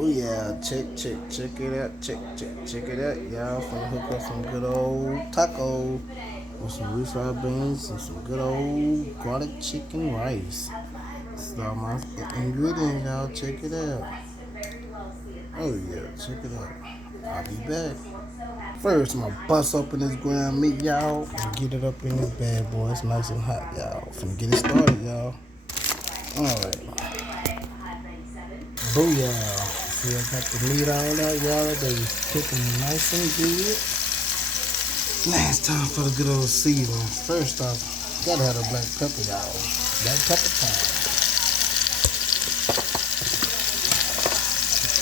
Oh yeah, check it out, check it out, y'all. Finna hook up some good old taco with some refried beans and some good old garlic chicken rice. This is all my ingredients, y'all. Check it out. Oh yeah, check it out. I'll be back. First, I'm gonna bust open this ground meat, y'all, and get it up in this bad boy. It's nice and hot, y'all. Finna get it started, y'all. All right. Booyah. See, I got the meat all out, y'all. They cooking nice and good. Now it's time for the good old seasoning. First off, gotta have a black pepper, y'all. Black pepper time.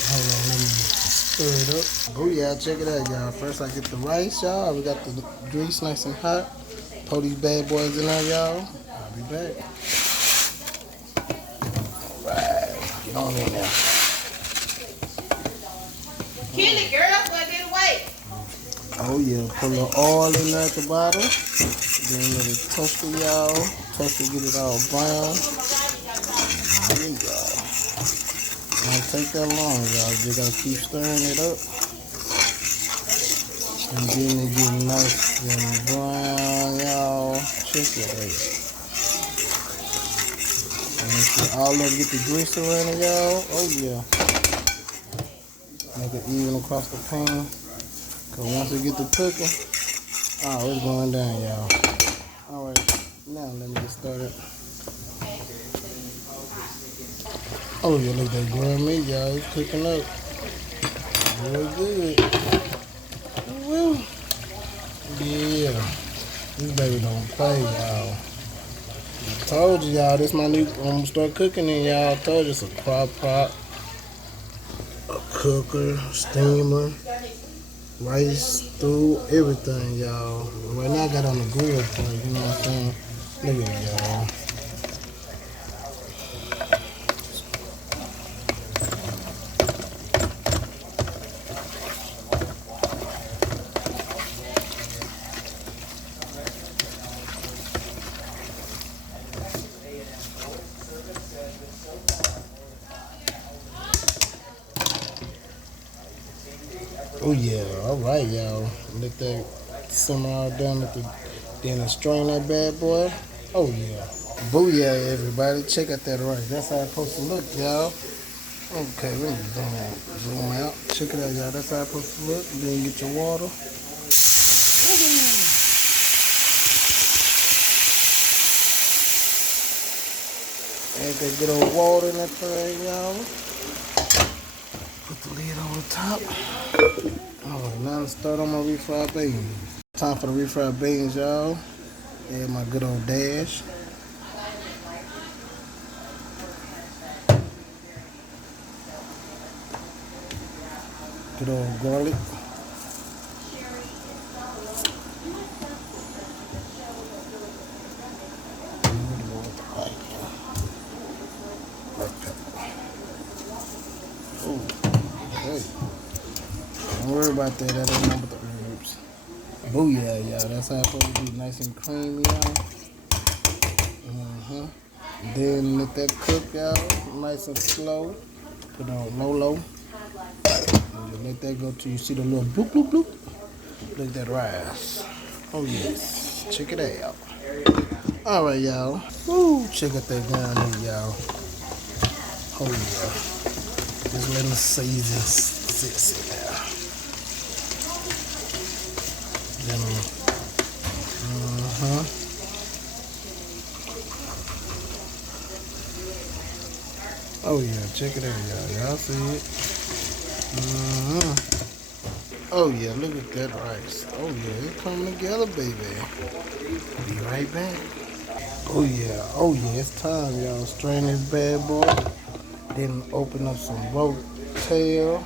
Hold on, let me stir it up. Booyah, check it out, y'all. First, I get the rice, y'all. We got the grease nice and hot. Pour these bad boys in there, y'all. I'll be back. All right, get on in there. Kill it, girl. But get away. Oh yeah, put a little oil in there at the bottom. Then let it toast it, y'all. Toast it, get it all brown. There you go. Don't take that long, y'all. Just gotta keep stirring it up. And then it get nice and brown, y'all. Check it out. And if all of it get the grease around it, y'all. Oh yeah. Make it even across the pan. Cause once it get to cooking, oh, it's going down, y'all. All right, now let me get started. Oh yeah, look at that ground meat, y'all. It's cooking up. Real good. Woo. Yeah. This baby don't play, y'all. I told you, y'all, this my new, I'm gonna start cooking in, y'all. I told you it's a crock pot, a cooker, steamer, rice, stew, everything, y'all. Right now I got on the grill for it, you know what I'm saying? Look at it, y'all. Oh yeah, all right, y'all. Let that simmer all down. Then strain that bad boy. Oh yeah. Booyah, everybody. Check out that rice. That's how it's supposed to look, y'all. Okay, let me zoom out. Check it out, y'all. That's how it's supposed to look. Then get your water. Add that good old water in that thing, y'all. Put the lid on the top. Alright, now let's start on my refried beans. Time for the refried beans, y'all. Add my good old dash. Good old garlic. Black pepper. Oh, okay. Don't worry about that. That ain't nothing but the herbs. Booyah, y'all. That's how it's supposed to be, nice and creamy, y'all. Then let that cook, y'all. Nice and slow. Put it on low. And you let that go till you see the little bloop, bloop, bloop. Look at that rice. Oh, yes. Check it out. All right, y'all. Woo, check out that ground meat, y'all. Oh, yeah. Just letting the season sit there. Then, oh, yeah. Check it out, y'all. Y'all see it? Oh, yeah. Look at that rice. Oh, yeah. It's coming together, baby. Be right back. Oh yeah, it's time, y'all. Strain this bad boy. Then open up some roast tail.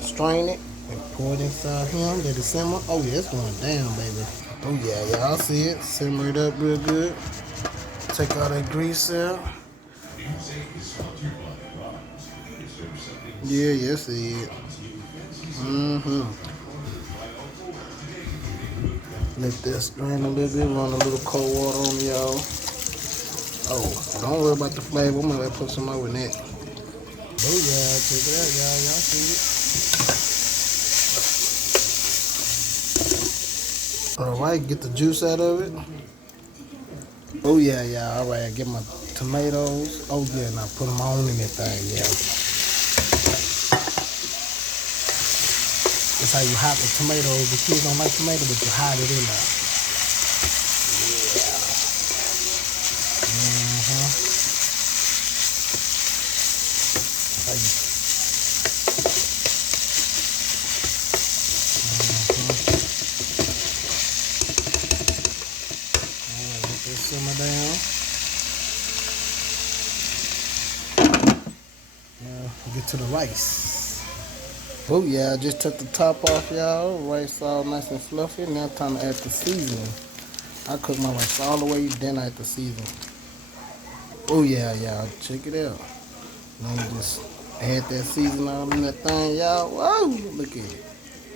Strain it and pour it inside him. Let it simmer. Oh yeah, it's going down, baby. Oh yeah, y'all see it. Simmer it up real good. Take all that grease out. Yeah, see it. Let that strain a little bit. Run a little cold water on me, y'all. Oh, don't worry about the flavor. I'm gonna put some more in it. Oh yeah, check it out, y'all. Y'all see it. All right, get the juice out of it. Oh yeah, yeah. All right, I get my tomatoes. Oh yeah, now put them on in that thing. Yeah, that's how you hide the tomatoes. The kids don't like tomatoes, but you hide it in there. Mm-hmm. How you, mm-hmm. All right, let this simmer down. Now get to the rice. Oh yeah, I just took the top off, y'all. Rice all nice and fluffy. Now time to add the seasoning. I cook my rice all the way, then I add the seasoning. Oh yeah, y'all, check it out. Now you just add that seasoning on in that thing, y'all. Whoa, look at it.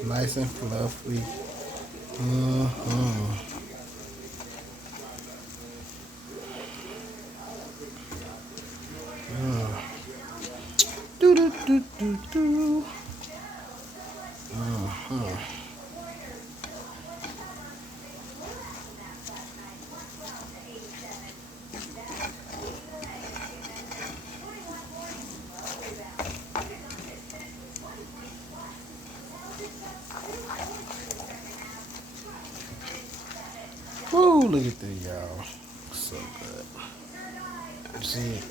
Nice and fluffy. Mm-hmm. Do do do do do. Woo, look at that, y'all. So good. See it?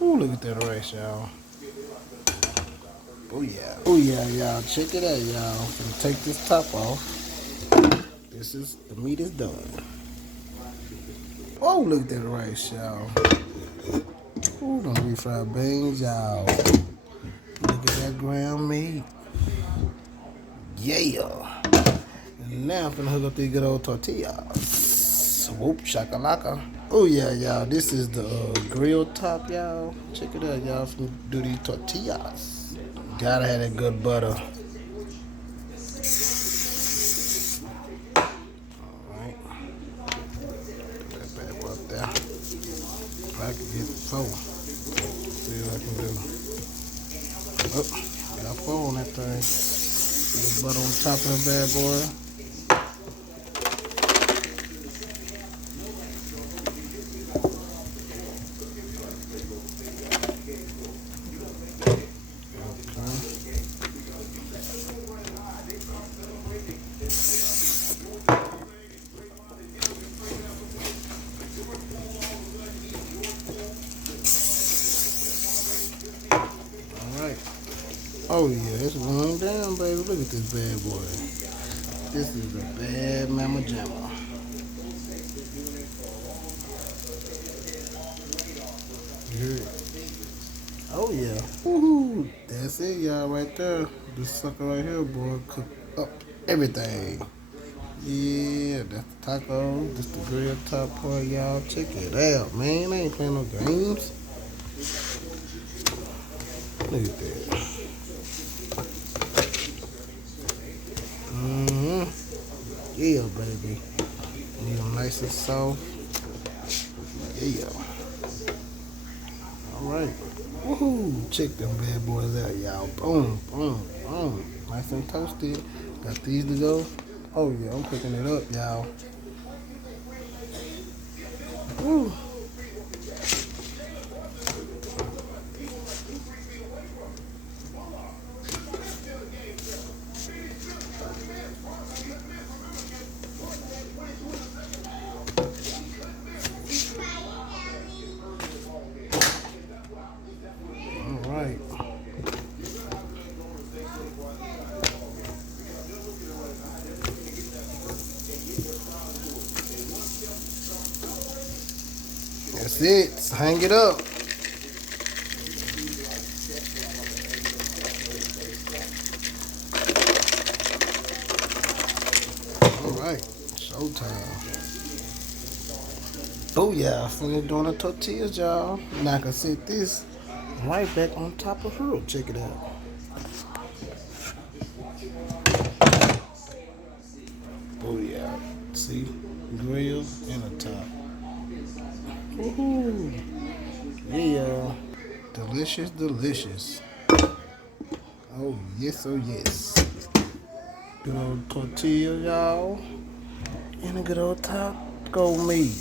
Ooh, look at that rice, y'all. Oh yeah. Oh yeah, y'all. Check it out, y'all. Gonna take this top off. This is the meat is done. Oh, look at that rice, y'all. Ooh, them refried beans, y'all. Look at that ground meat. Yeah. And now I'm finna hook up these good old tortillas. Whoop, shakalaka. Oh yeah, y'all. This is the grill top, y'all. Check it out, y'all. Finna do these tortillas. Gotta have that good butter. Alright. Put that bad boy up there. If I can get four. See what I can do. Oh, got four on that thing. Put the butter on top of that bad boy. Oh yeah, it's going down, baby. Look at this bad boy. This is a bad mama jamma. You hear it? Oh yeah. Woohoo! That's it, y'all, right there. This sucker right here, boy, cook up everything. Yeah, that's the taco. This the grill top part, y'all. Check it out, man. I ain't playing no games. Look at that. Yeah, baby. Need them nice and soft. Yeah. All right. Woohoo! Check them bad boys out, y'all. Boom, boom, boom. Nice and toasted. Got these to go. Oh yeah, I'm cooking it up, y'all. Woo. All right. That's it. Just hang it up. All right. Showtime. Oh yeah, I finished doing the tortillas, y'all. Now I can set this right back on top of her. Check it out. Oh yeah. See? Grill and a top. Woohoo. Yeah. Delicious, delicious. Oh yes, oh yes. Good old tortilla, y'all. And a good old taco meat.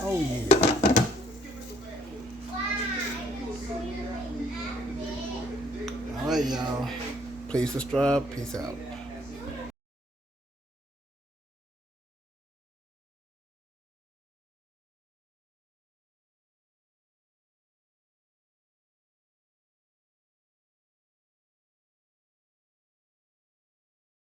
Oh yeah. Alright, y'all. Please subscribe. Peace out.